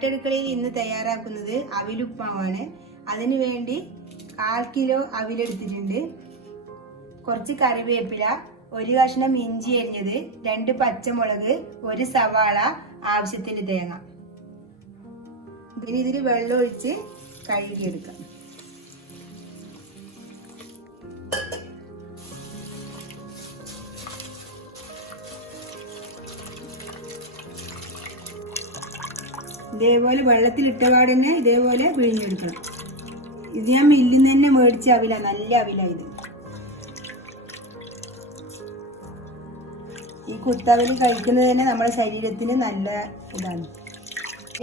തട്ടടുക്കളയിൽ ഇന്ന് തയ്യാറാക്കുന്നത് അവിൽ ഉപ്പുമാവാണ്. അതിനു വേണ്ടി 1/4 കിലോ അവിലെടുത്തിട്ടുണ്ട്, കുറച്ച് കറിവേപ്പില, 1 കഷ്ണം ഇഞ്ചി അരിഞ്ഞത്, 2 പച്ചമുളക്, 1 സവാള, ആവശ്യത്തിന് തേങ്ങ. ഇനി ഇതിൽ വെള്ളം ഒഴിച്ച് കഴുകിയെടുക്കാം. ഇതേപോലെ വെള്ളത്തിലിട്ടപാട് തന്നെ ഇതേപോലെ പിഴിഞ്ഞെടുക്കണം. ഇത് ഞാൻ മില്ലിൽ നിന്ന് തന്നെ മേടിച്ച അവില, നല്ല അവില. ഇത് ഈ കുത്തവിൽ കഴിക്കുന്നത് തന്നെ നമ്മുടെ ശരീരത്തിന് നല്ല ഇതാണ്.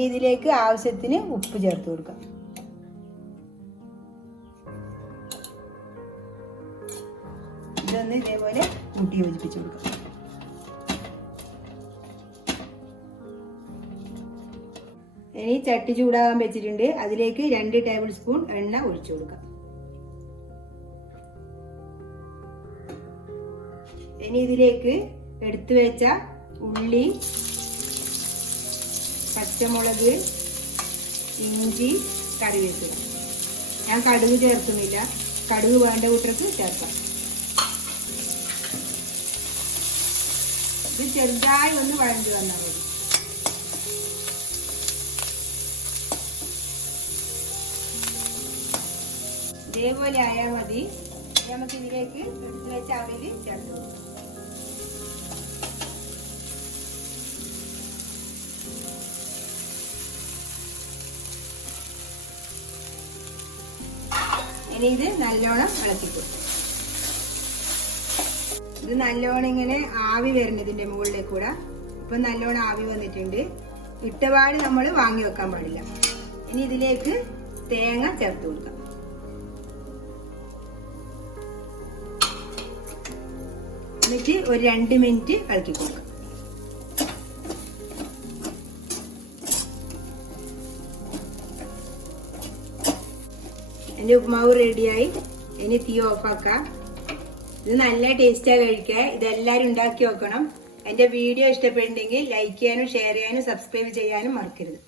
ഇതിലേക്ക് ആവശ്യത്തിന് ഉപ്പ് ചേർത്ത് കൊടുക്കാം. ഇതൊന്ന് ഇതേപോലെ കൂട്ടി യോജിപ്പിച്ചു കൊടുക്കാം. ഇനി ചട്ടി ചൂടാകാൻ വെച്ചിട്ടുണ്ട്, അതിലേക്ക് 2 ടേബിൾ സ്പൂൺ എണ്ണ ഒഴിച്ചു കൊടുക്കാം. ഇനി ഇതിലേക്ക് എടുത്തു വെച്ച ഉള്ളി, പച്ചമുളക്, ഇഞ്ചി, കറിവേപ്പില. ഞാൻ കടുക് ചേർക്കുന്നില്ല, കടുക് വേണ്ട കൂട്ടർക്ക് ചേർക്കാം. ഇത് ചെറുതായി ഒന്ന് വഴണ്ടി വന്നാൽ മതി. ഇതേപോലെ ആയാൽ മതി. നമുക്ക് ഇതിലേക്ക് എടുത്തു വെച്ച അവില് ചേർത്ത് കൊടുക്കാം. ഇനി ഇത് നല്ലോണം ഇളക്കി കൊടുക്കും. ഇത് നല്ലോണം ഇങ്ങനെ ആവി വരുന്നതിന്റെ മുകളിലേക്ക് കൂടെ. ഇപ്പൊ നല്ലോണം ആവി വന്നിട്ടുണ്ട്. ഇട്ടപാട് നമ്മൾ വാങ്ങി വെക്കാൻ പാടില്ല. ഇനി ഇതിലേക്ക് തേങ്ങ ചേർത്ത് കൊടുക്കാം. എന്നിട്ട് ഒരു 2 മിനിറ്റ് ഇളക്കി കൊടുക്കാം. എൻ്റെ ഉപ്പുമാവ് റെഡിയായി. ഇനി തീ ഓഫാക്കാം. ഇത് നല്ല ടേസ്റ്റാണ് കഴിക്കാൻ. ഇതെല്ലാവരും ഉണ്ടാക്കി നോക്കണം. എൻ്റെ വീഡിയോ ഇഷ്ടപ്പെട്ടുണ്ടെങ്കിൽ ലൈക്ക് ചെയ്യാനും ഷെയർ ചെയ്യാനും സബ്സ്ക്രൈബ് ചെയ്യാനും മറക്കരുത്.